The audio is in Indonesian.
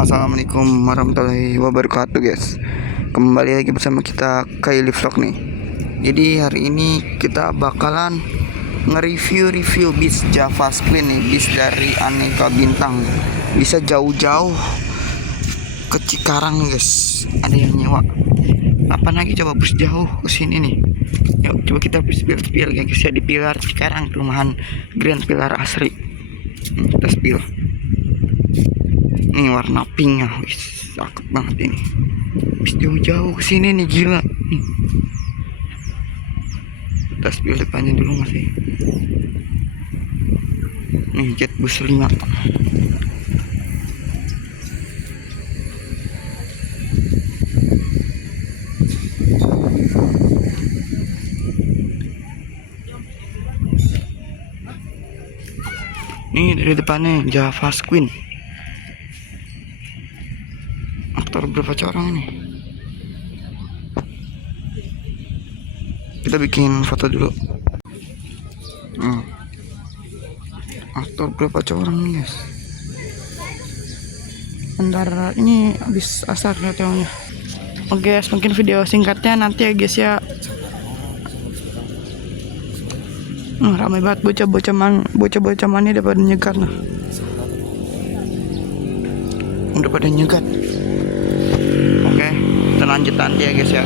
Assalamualaikum warahmatullahi wabarakatuh guys. Kembali lagi bersama kita Kylie Vlog nih. Jadi hari ini kita bakalan nge-review bis Java Queen nih. Bis dari aneka bintang. Bisa jauh-jauh ke Cikarang nih guys. Ada yang nyewa. Kapan lagi coba bus jauh ke sini nih. Yuk coba kita spill guys ya, di Pilar Cikarang, perumahan Grand Pilar Asri. Kita spill. Ini warna pink ya, wis cakep banget ini. Bis jauh-jauh ke sini nih, gila. Kita spill depannya dulu masih. Nih jet bus 5. Nih dari depannya Java Queen. Aktor berapa orang ini? Kita bikin foto dulu. Aktor berapa orang nih guys? Bentar, ini habis asar katanya. Oke guys, mungkin video singkatnya nanti ya guys ya. Ramai banget bocah-bocah mana udah pada nyegat nah. Udah pada nyegat. Oke, kita lanjut nanti ya guys ya.